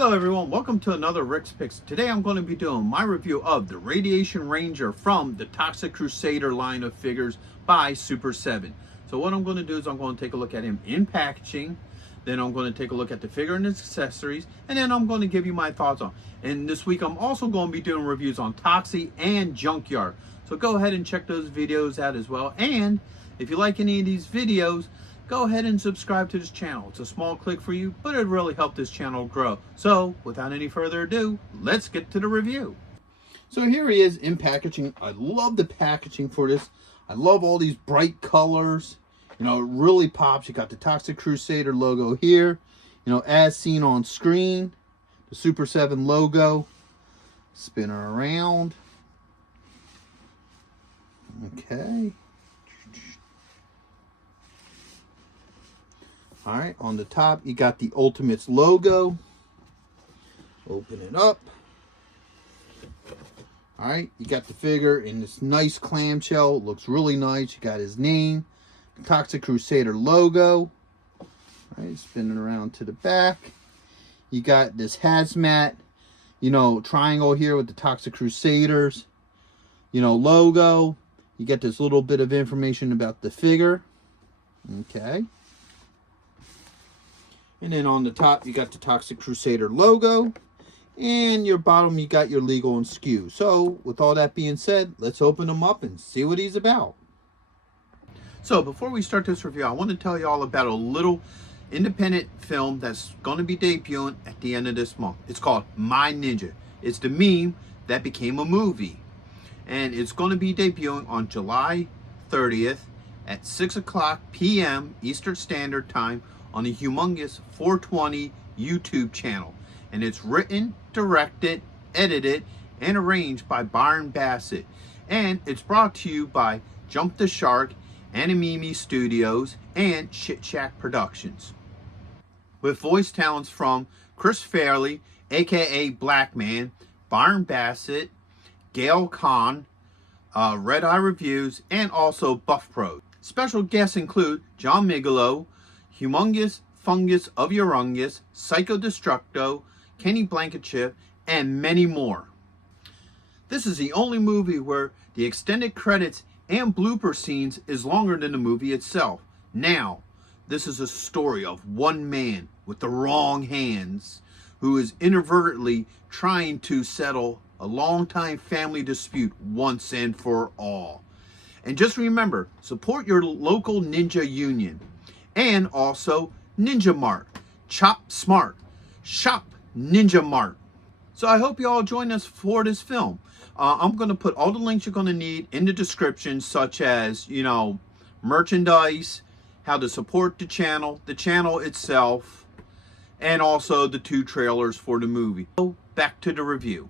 Hello everyone, welcome to another Rick's Picks. Today I'm going to be doing my review of the Radiation Ranger from the Toxic Crusader line of figures by Super 7. So what I'm going to do is I'm going to take a look at him in packaging, then I'm going to take a look at the figure and its accessories, and then I'm going to give you my thoughts on. And this week I'm also going to be doing reviews on Toxic and Junkyard. So go ahead and check those videos out as well. And if you like any of these videos, go ahead and subscribe to this channel. It's a small click for you, but it really helped this channel grow. So without any further ado, let's get to the review. So here he is in packaging. I love the packaging for this. I love all these bright colors. You know, it really pops. You got the Toxic Crusader logo here, you know, as seen on screen. The Super 7 logo. Spin her around. Okay. All right, on the top, you got the Ultimates logo. Open it up. All right, you got the figure in this nice clamshell. It looks really nice. You got his name, the Toxic Crusader logo. All right, spinning around to the back. You got this hazmat, you know, triangle here with the Toxic Crusaders, you know, logo. You get this little bit of information about the figure. Okay. And then on the top, you got the Toxic Crusader logo. And your bottom, you got your legal and SKU. So, with all that being said, let's open him up and see what he's about. So, before we start this review, I want to tell you all about a little independent film that's going to be debuting at the end of this month. It's called My Ninja. It's the meme that became a movie. And it's going to be debuting on July 30th at 6 p.m. Eastern Standard Time on the humongous 420 YouTube channel. And it's written, directed, edited, and arranged by Byron Bassett. And it's brought to you by Jump the Shark, Animimi Studios, and Shit Shack Productions. With voice talents from Chris Farley, aka Black Man, Byron Bassett, Gail Kahn, Red Eye Reviews, and also Buff Pro. Special guests include John Migolo, Humongous Fungus of Urungus, Psycho Destructo, Kenny Blankenship, and many more. This is the only movie where the extended credits and blooper scenes is longer than the movie itself. Now, this is a story of one man with the wrong hands who is inadvertently trying to settle a long-time family dispute once and for all. And just remember, support your local ninja union. And also Ninja Mart. Chop smart. Shop Ninja Mart. So I hope you all join us for this film. I'm going to put all the links you're going to need in the description, such as, you know, merchandise, how to support the channel itself, and also the 2 trailers for the movie. So back to the review.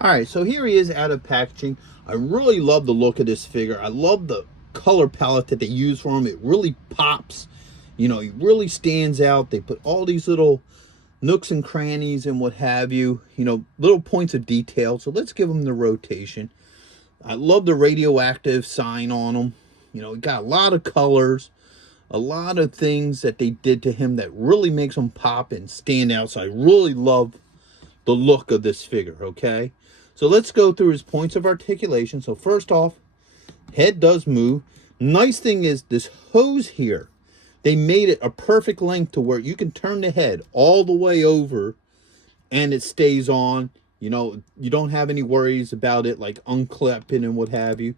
Alright, so here he is out of packaging. I really love the look of this figure. I love the color palette that they use for him. It really pops. You know, he really stands out. They put all these little nooks and crannies and what have you. You know, little points of detail. So let's give him the rotation. I love the radioactive sign on him. You know, he got a lot of colors. A lot of things that they did to him that really makes him pop and stand out. So I really love the look of this figure, okay? So let's go through his points of articulation. So first off, head does move. Nice thing is this hose here, they made it a perfect length to where you can turn the head all the way over and it stays on. You know, you don't have any worries about it like unclipping and what have you.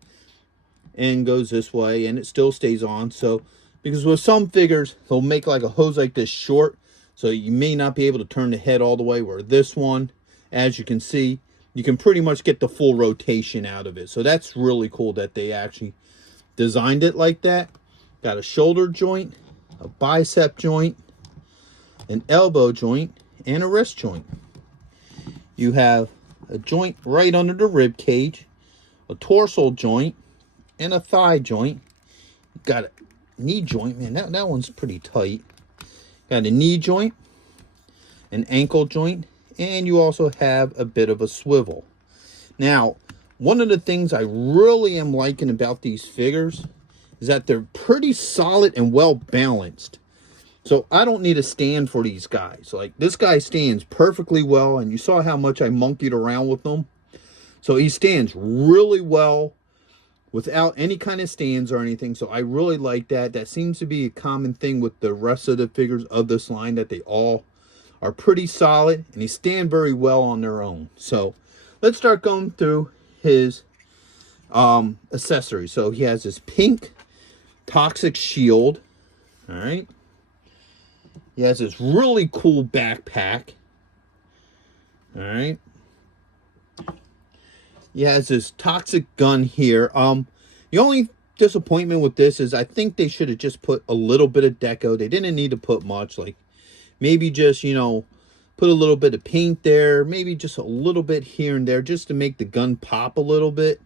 And goes this way and it still stays on. So, because with some figures, they'll make like a hose like this short. So you may not be able to turn the head all the way, where this one, as you can see, you can pretty much get the full rotation out of it. So that's really cool that they actually designed it like that. Got a shoulder joint, a bicep joint, an elbow joint, and a wrist joint. You have a joint right under the rib cage, a torso joint, and a thigh joint. Got a knee joint. Man, that one's pretty tight. Got a knee joint, an ankle joint, and you also have a bit of a swivel. Now, one of the things I really am liking about these figures is that they're pretty solid and well balanced. So I don't need a stand for these guys. Like, this guy stands perfectly well, and you saw how much I monkeyed around with them. So he stands really well without any kind of stands or anything. So I really like that. That seems to be a common thing with the rest of the figures of this line, that they all are pretty solid and they stand very well on their own. So let's start going through his accessories. So he has this pink Toxic shield. All right. He has this really cool backpack. All right. He has this Toxic gun here. The only disappointment with this is I think they should have just put a little bit of deco. They didn't need to put much. Like, maybe just, you know, put a little bit of paint there. Maybe just a little bit here and there just to make the gun pop a little bit.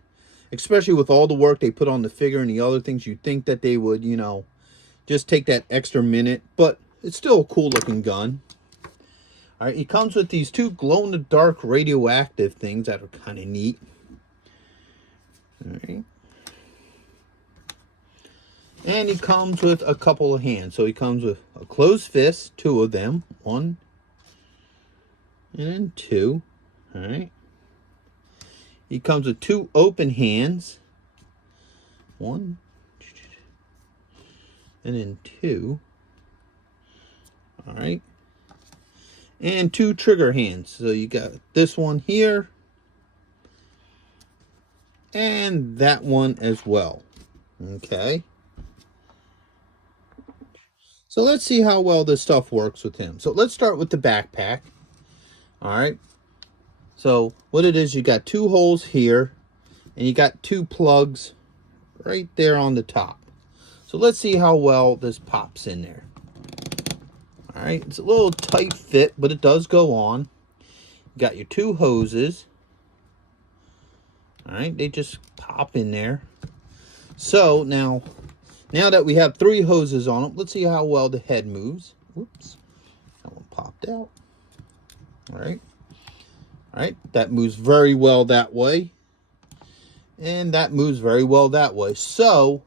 Especially with all the work they put on the figure and the other things, you'd think that they would, you know, just take that extra minute. But it's still a cool looking gun. All right, he comes with these two glow-in-the-dark radioactive things that are kind of neat. All right. And he comes with a couple of hands. So he comes with a closed fist, two of them. One and two. All right. He comes with two open hands. One and then two. All right. And two trigger hands. So you got this one here. And that one as well. Okay. So let's see how well this stuff works with him. So let's start with the backpack. All right. So what it is, you got two holes here. And you got two plugs right there on the top. So let's see how well this pops in there. All right, it's a little tight fit, but it does go on. You got your two hoses. All right, they just pop in there. So now that we have three hoses on them, let's see how well the head moves. Whoops, that one popped out. All right, that moves very well that way. And that moves very well that way. So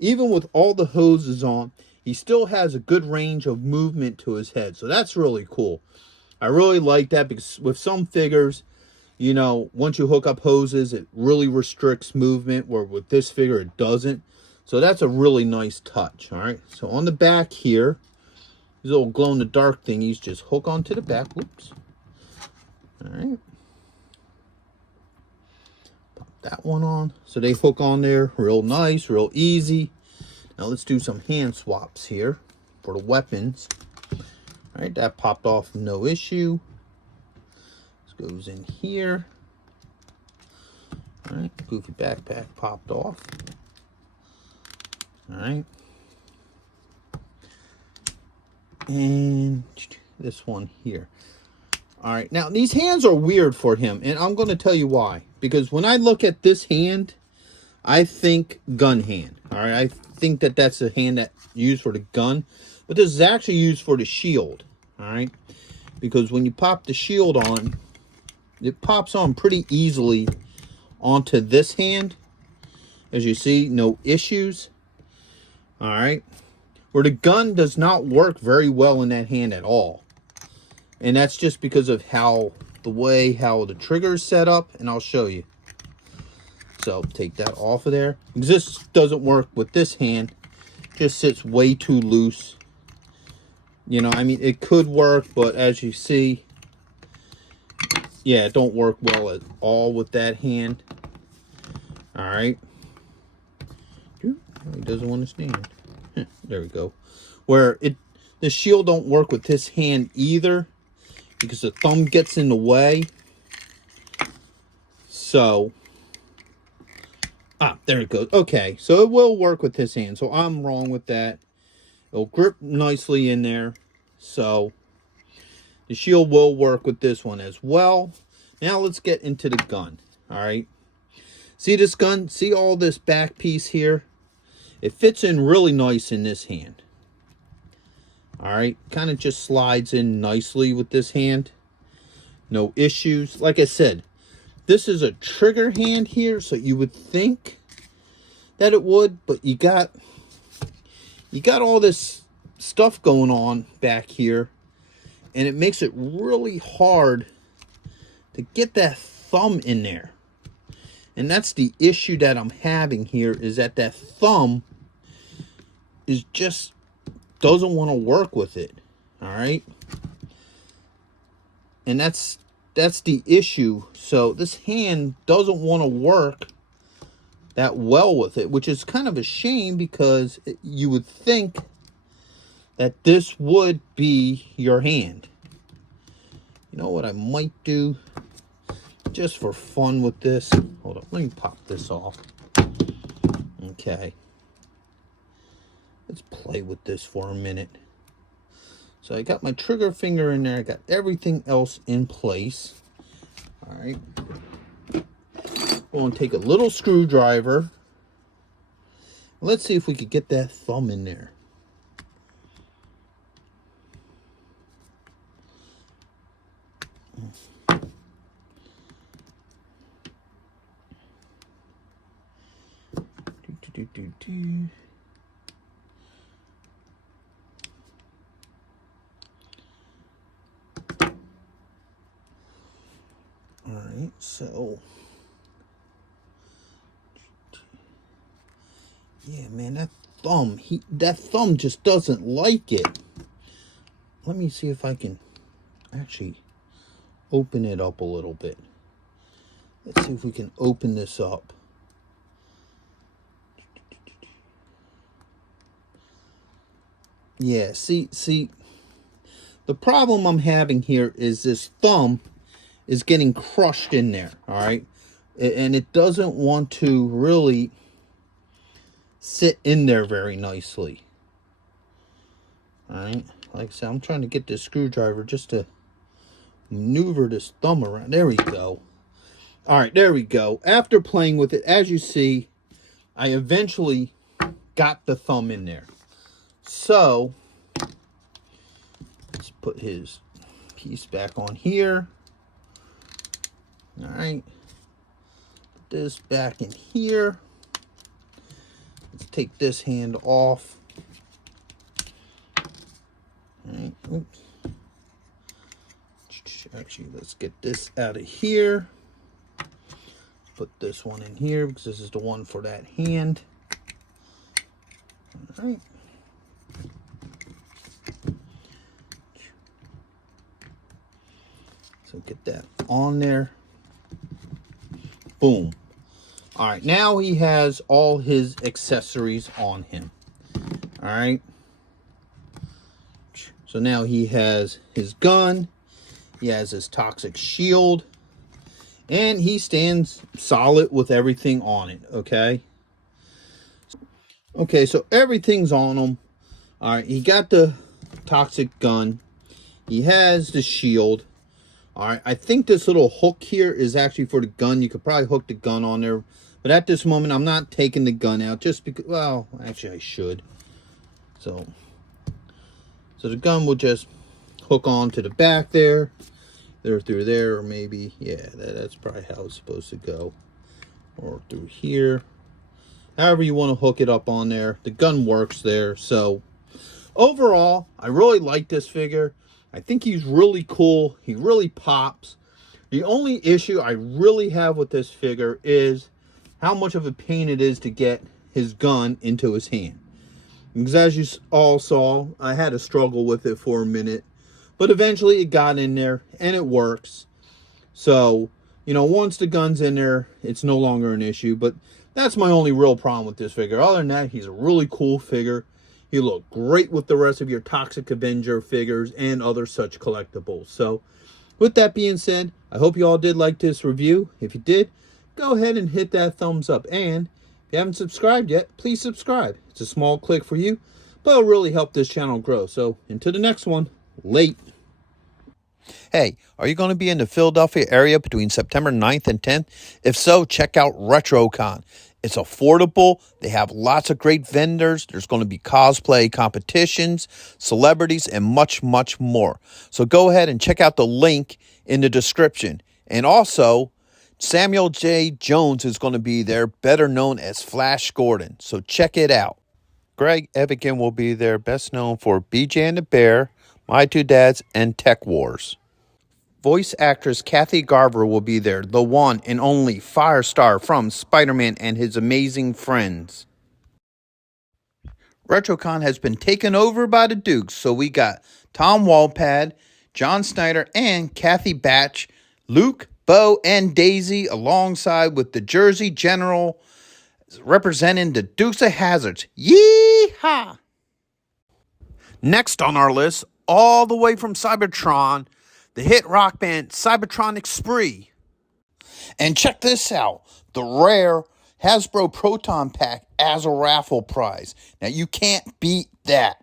even with all the hoses on, he still has a good range of movement to his head. So that's really cool. I really like that, because with some figures, you know, once you hook up hoses, it really restricts movement, where with this figure, it doesn't. So that's a really nice touch. All right. So on the back here, these little glow-in-the-dark thingies just hook onto the back. Whoops. All right. Pop that one on. So they hook on there real nice, real easy. Now let's do some hand swaps here for the weapons. All right, that popped off, no issue. This goes in here. All right, goofy backpack popped off. All right. And this one here. All right, now these hands are weird for him, and I'm going to tell you why. Because when I look at this hand, I think gun hand. All right, I think that that's a hand that used for the gun, but this is actually used for the shield. All right, because when you pop the shield on, it pops on pretty easily onto this hand. As you see, no issues. All right, where the gun does not work very well in that hand at all, and that's just because of how the trigger is set up, and I'll show you. So take that off of there. This doesn't work with this hand. Just sits way too loose. You know, I mean, it could work, but as you see, yeah, it don't work well at all with that hand. All right. He doesn't want to stand. There we go. Where the shield don't work with this hand either, because the thumb gets in the way. So there it goes. Okay, so it will work with this hand. So I'm wrong with that. It'll grip nicely in there. So the shield will work with this one as well. Now let's get into the gun. All right. See this gun? See all this back piece here? It fits in really nice in this hand. All right. Kind of just slides in nicely with this hand. No issues. Like I said, this is a trigger hand here, so you would think that it would, but you got all this stuff going on back here, and it makes it really hard to get that thumb in there. And that's the issue that I'm having here, is that thumb is just doesn't want to work with it. All right. And that's the issue. So this hand doesn't want to work that well with it, which is kind of a shame, because you would think that this would be your hand. You know what I might do, just for fun with this? Hold on, let me pop this off. Okay. Let's play with this for a minute. So I got my trigger finger in there. I got everything else in place. All right. I'm going to take a little screwdriver. Let's see if we could get that thumb in there. All right, so yeah, man, that thumb just doesn't like it. Let me see if I can actually open it up a little bit. Let's see if we can open this up. Yeah, see, the problem I'm having here is this thumb is getting crushed in there, all right? And it doesn't want to really sit in there very nicely. All right, like I said, I'm trying to get this screwdriver just to maneuver this thumb around. There we go. All right, there we go. After playing with it, as you see, I eventually got the thumb in there. So let's put his piece back on here. All right, put this back in here. Let's take this hand off. All right, oops. Actually, let's get this out of here. Put this one in here because this is the one for that hand. All right. So get that on there. Boom. All right, now he has all his accessories on him. All right. So now he has his gun. He has his toxic shield. And he stands solid with everything on it, okay? Okay, so everything's on him. All right, he got the toxic gun. He has the shield. All right, I think this little hook here is actually for the gun. You could probably hook the gun on there. But at this moment, I'm not taking the gun out just because, well, actually I should. So the gun will just hook on to the back there. Through there, or maybe, yeah, that's probably how it's supposed to go. Or through here. However you want to hook it up on there. The gun works there. So overall, I really like this figure. I think he's really cool. He really pops. The only issue I really have with this figure is how much of a pain it is to get his gun into his hand. Because as you all saw, I had a struggle with it for a minute. But eventually it got in there and it works. So, you know, once the gun's in there, it's no longer an issue. But that's my only real problem with this figure. Other than that, he's a really cool figure. He looked great with the rest of your Toxic Avenger figures and other such collectibles. So, with that being said, I hope you all did like this review. If you did, go ahead and hit that thumbs up. And if you haven't subscribed yet, please subscribe. It's a small click for you, but it'll really help this channel grow. So, until the next one, late. Hey, are you going to be in the Philadelphia area between September 9th and 10th? If so, check out RetroCon. It's affordable. They have lots of great vendors. There's going to be cosplay competitions, celebrities, and much, much more. So go ahead and check out the link in the description. And also, Samuel J. Jones is going to be there, better known as Flash Gordon. So check it out. Greg Evigan will be there, best known for BJ and the Bear, My Two Dads, and Tech Wars. Voice actress Kathy Garver will be there, the one and only Firestar from Spider-Man and His Amazing Friends. RetroCon has been taken over by the Dukes, so we got Tom Walpad, John Snyder, and Kathy Batch, Luke, Bo, and Daisy, alongside with the Jersey General representing the Dukes of Hazzards. Yee-haw! Next on our list, all the way from Cybertron, the hit rock band Cybertronic Spree. And check this out, the rare Hasbro Proton Pack as a raffle prize. Now you can't beat that.